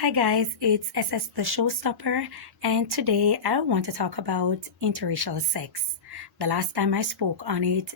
Hi guys, it's SS the Showstopper, and today I want to talk about interracial sex. The last time I spoke on it,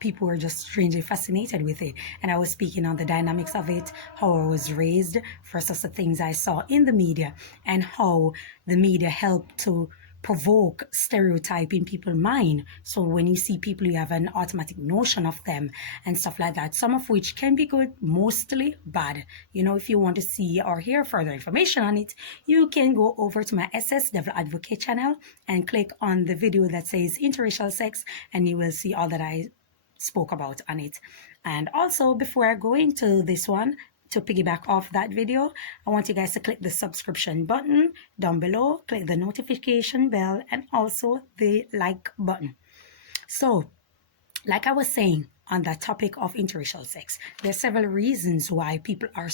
people were just strangely fascinated with it, and I was speaking on the dynamics of it, how I was raised versus the things I saw in the media, and how the media helped to provoke stereotype in people's mind. So when you see people, you have an automatic notion of them and stuff like that, some of which can be good, mostly bad. If you want to see or hear further information on it, you can go over to my SS Devil Advocate channel and click on the video that says interracial sex, and you will see all that I spoke about on it. And also, before I go into this one, to piggyback off that video, I want you guys to click the subscription button down below, click the notification bell, and also the like button. So, like I was saying on that topic of interracial sex, there are several reasons why people are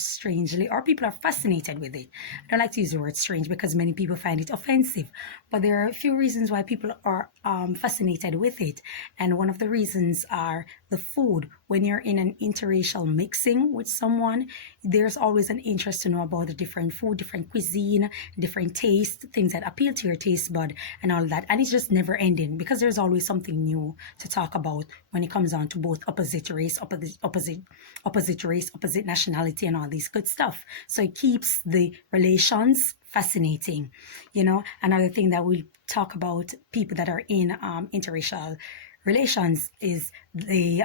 people are fascinated with it. I don't like to use the word strange because many people find it offensive, but there are a few reasons why people are fascinated with it. And one of the reasons are the food. When you're in an interracial mixing with someone, there's always an interest to know about the different food, different cuisine, different taste, things that appeal to your taste bud and all that. And it's just never ending because there's always something new to talk about when it comes on to both opposite race, opposite nationality, and all these good stuff. So it keeps the relations fascinating. Another thing that we'll talk about people that are in interracial relations is the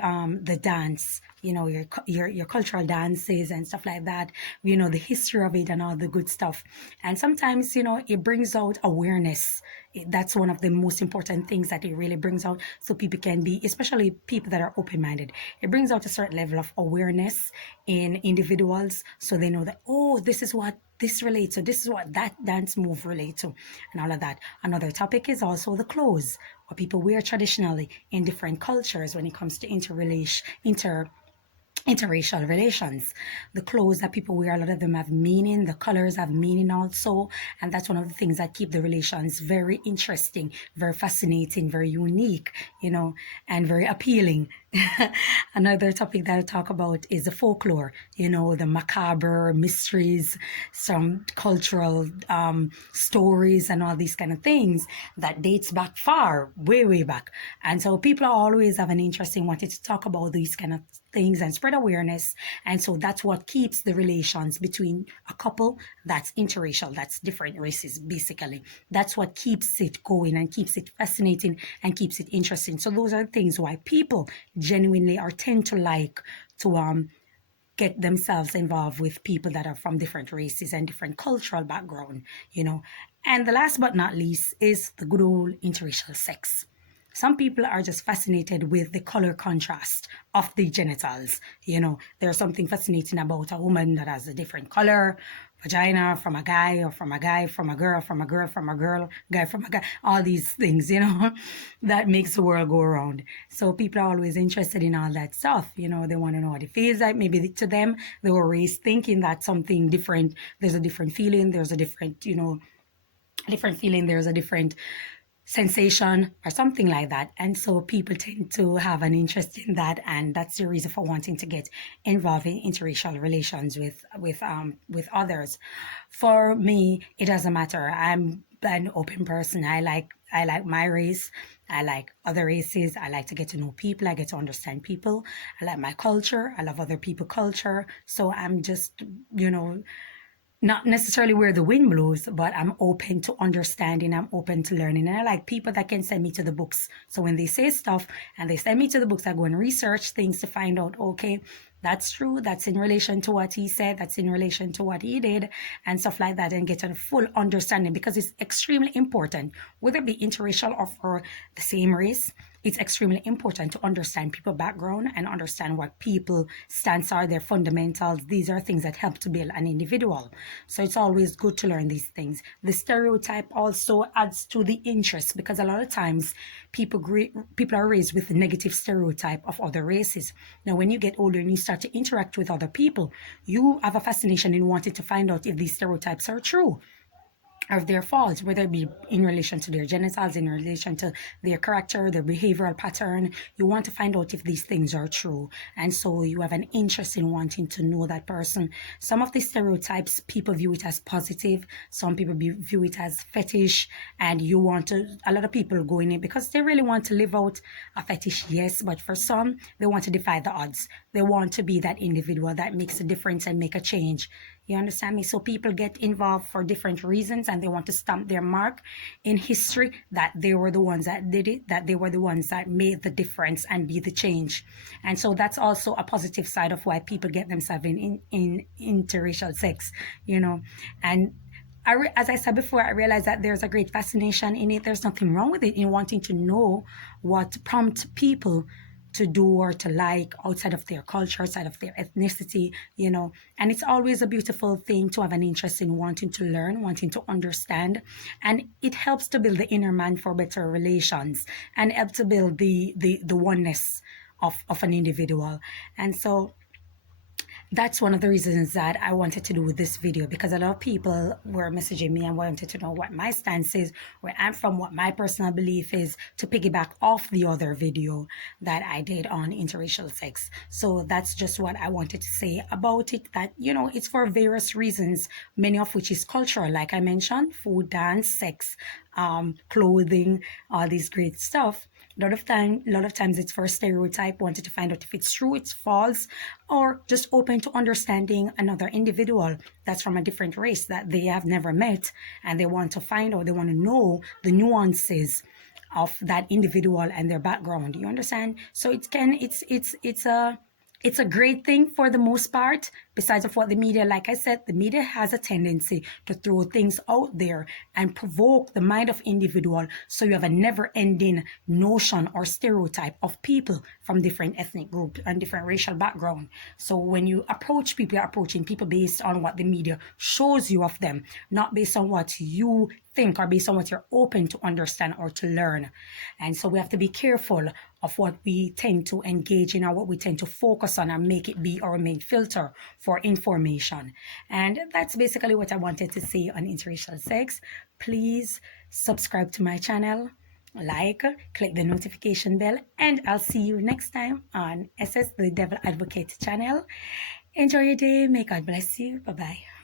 dance, your cultural dances and stuff like that, the history of it and all the good stuff. And sometimes it brings out awareness. That's one of the most important things that it really brings out, so people can be, especially people that are open-minded, it brings out a certain level of awareness in individuals, so they know that, oh, this is what this relates to, this is what that dance move relates to, and all of that. Another topic is also the clothes, what people wear traditionally in different cultures when it comes to interracial relations. The clothes that people wear, a lot of them have meaning, the colors have meaning also, and that's one of the things that keep the relations very interesting, very fascinating, very unique, and very appealing. Another topic that I talk about is the folklore, the macabre mysteries, some cultural stories and all these kind of things that dates back far, way back. And so people always have an interest in wanting to talk about these kind of things and spread awareness. And so that's what keeps the relations between a couple that's interracial, that's different races, basically. That's what keeps it going and keeps it fascinating and keeps it interesting. So those are the things why people genuinely or tend to like to get themselves involved with people that are from different races and different cultural background. And the last but not least is the good old interracial sex. Some people are just fascinated with the color contrast of the genitals. There's something fascinating about a woman that has a different color vagina from a guy, or from a guy, from a girl, from a girl, from a girl, guy from a guy, all these things, that makes the world go around. So people are always interested in all that stuff. They want to know what it feels like. Maybe to them, they were raised thinking that something different, there's a different feeling, there's a different, different feeling, there's a different sensation or something like that. And so people tend to have an interest in that, and that's the reason for wanting to get involved in interracial relations with others. For me, it doesn't matter. I'm an open person. I like my race. I like other races. I like to get to know people. I get to understand people. I like my culture. I love other people's culture. So I'm just, not necessarily where the wind blows, but I'm open to understanding. I'm open to learning. And I like people that can send me to the books. So when they say stuff and they send me to the books, I go and research things to find out, okay, that's true. That's in relation to what he said. That's in relation to what he did and stuff like that, and get a full understanding, because it's extremely important, whether it be interracial or for the same race. It's extremely important to understand people's background and understand what people stance are, their fundamentals. These are things that help to build an individual. So it's always good to learn these things. The stereotype also adds to the interest, because a lot of times people are raised with a negative stereotype of other races. Now, when you get older and you start to interact with other people, you have a fascination in wanting to find out if these stereotypes are true. of their faults, whether it be in relation to their genitals, in relation to their character, their behavioral pattern. You want to find out if these things are true. And so you have an interest in wanting to know that person. Some of the stereotypes, people view it as positive. Some people view it as fetish. And you want to, a lot of people go in it because they really want to live out a fetish, yes. But for some, they want to defy the odds. They want to be that individual that makes a difference and make a change. You understand me? So people get involved for different reasons and they want to stamp their mark in history that they were the ones that did it, that they were the ones that made the difference and be the change. And so that's also a positive side of why people get themselves in interracial sex, you know. And as I said before, I realized that there's a great fascination in it. There's nothing wrong with it in wanting to know what prompts people to do or to like outside of their culture, outside of their ethnicity, you know. And it's always a beautiful thing to have an interest in wanting to learn, wanting to understand. And it helps to build the inner man for better relations and help to build the oneness of an individual. And so that's one of the reasons that I wanted to do this video, because a lot of people were messaging me and wanted to know what my stance is, where I'm from, what my personal belief is, to piggyback off the other video that I did on interracial sex. So that's just what I wanted to say about it, that, you know, it's for various reasons, many of which is cultural, like I mentioned, food, dance, sex, clothing, all these great stuff. A lot of times it's for a stereotype, wanted to find out if it's true, it's false, or just open to understanding another individual that's from a different race that they have never met, and they want to find out, they want to know the nuances of that individual and their background. You understand? So it's a great thing for the most part, besides of what the media, like I said, the media has a tendency to throw things out there and provoke the mind of individual. So you have a never-ending notion or stereotype of people from different ethnic groups and different racial background. So when you approach people, you're approaching people based on what the media shows you of them, not based on what you think or based on what you're open to understand or to learn. And so we have to be careful of what we tend to engage in or what we tend to focus on and make it be our main filter for information. And that's basically what I wanted to say on interracial sex. Please subscribe to my channel, like, click the notification bell, and I'll see you next time on SS the Devil Advocate channel. Enjoy your day. May God bless you. Bye-bye.